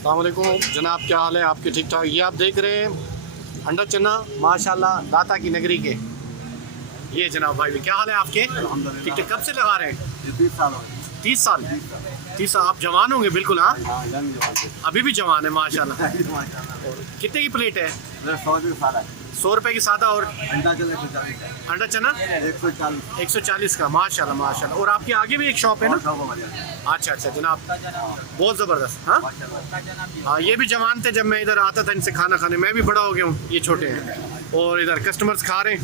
अस्सलाम वालेकुम जनाब, क्या हाल है आपके? ठीक ठाक। ये आप देख रहे हैं अंडा चना माशाल्लाह दाता की नगरी के। ये जनाब भाई क्या हाल है आपके? ठीक है। कब से लगा रहे हैं? 30 साल हो गए। 30 साल। 30 साल। आप जवान होंगे बिल्कुल। हाँ, हाँ, जंग जवान थे। अभी भी जवान है माशाल्लाह। माशाल्लाह। कितने की प्लेट है? 100 साल है। 100 रुपए की सादा और अंडा चले 140 है। अंडा चना 140 140 का माशाल्लाह माशाल्लाह। और आपके आगे भी एक शॉप है ना? अच्छा अच्छा जनाब, बहुत ज़बरदस्त। हाँ हाँ, ये भी जवान थे जब मैं इधर आता था इनसे खाना खाने। मैं भी बड़ा हो गया हूँ, ये छोटे हैं और इधर कस्टमर्स खा रहे हैं।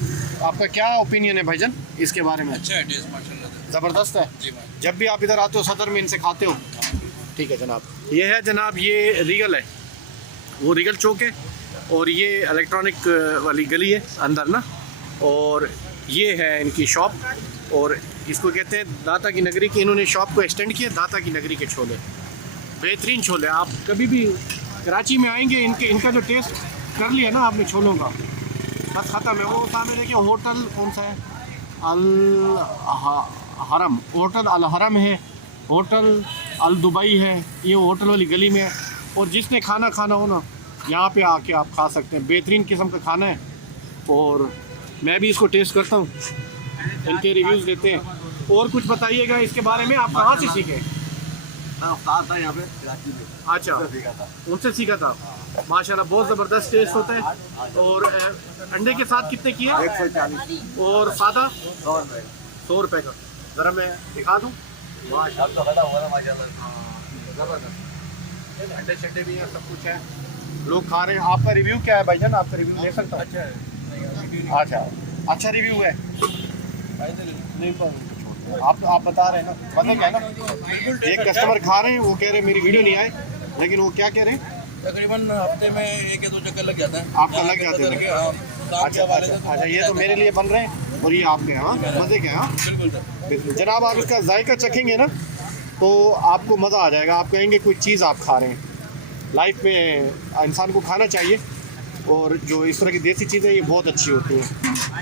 आपका क्या ओपिनियन है भाईजान इसके बारे में? अच्छा है, टेस्ट माशाल्लाह ज़बरदस्त है। जी भाई। जब भी आप इधर आते हो सदर में इनसे खाते हो? ठीक है जनाब। ये है जनाब, ये रीगल है, वो रीगल चौक है और ये इलेक्ट्रॉनिक वाली गली है अंदर ना। और ये है इनकी शॉप और इसको कहते हैं दाता की नगरी की। इन्होंने शॉप को एक्सटेंड किया, दाता की नगरी के छोले, बेहतरीन छोले। आप कभी भी कराची में आएंगे इनका जो टेस्ट कर लिया ना आपने छोलों का, बस ख़त्म है। वो सामने देखिए होटल कौन सा है, हरम, होटल अल हरम है, होटल अल दुबई है, ये होटल वाली गली में है। और जिसने खाना खाना हो ना, यहाँ पे आके आप खा सकते हैं। बेहतरीन किस्म का खाना है और मैं भी इसको टेस्ट करता हूँ, इनके रिव्यूज़ देते हैं। और कुछ बताइएगा इसके बारे में, आप कहाँ से सीखे? था यहाँ पे कराची में। अच्छा, उससे सीखा था। उनसे सीखा था। माशाल्लाह बहुत ज़बरदस्त टेस्ट होता है। और अंडे के साथ कितने की है? 140 और सादा 100 रुपए। 100 रुपये का। ज़रा मैं दिखा दूँ। माशाल्लाह तो खड़ा हुआ था माशाल्लाह। ज़बरदस्त अंडे शंडे भी हैं, सब कुछ है, लोग खा रहे हैं। आपका रिव्यू क्या है भाईजान? आपका रिव्यू ले सकता हूँ? अच्छा है। अच्छा, अच्छा रिव्यू है। नहीं आप बता रहे हैं ना, मज़े क्या है ना। एक कस्टमर खा रहे हैं, वो कह रहे हैं मेरी वीडियो नहीं आए, लेकिन वो क्या कह रहे हैं? तकरीबन हफ्ते में 1 या 2 चक्कर लग जाता है। आपका लग जाते हैं? अच्छा अच्छा अच्छा, ये तो मेरे लिए बन रहे हैं और ये आपके। हाँ, मज़े क्या? हाँ बिल्कुल सर। बिल्कुल जनाब, आप इसका जायका चखेंगे ना तो आपको मज़ा आ जाएगा। आप कहेंगे कोई चीज़ आप खा रहे हैं। लाइफ में इंसान को खाना चाहिए और जो इस तरह की देसी चीज़ें ये बहुत अच्छी होती हैं।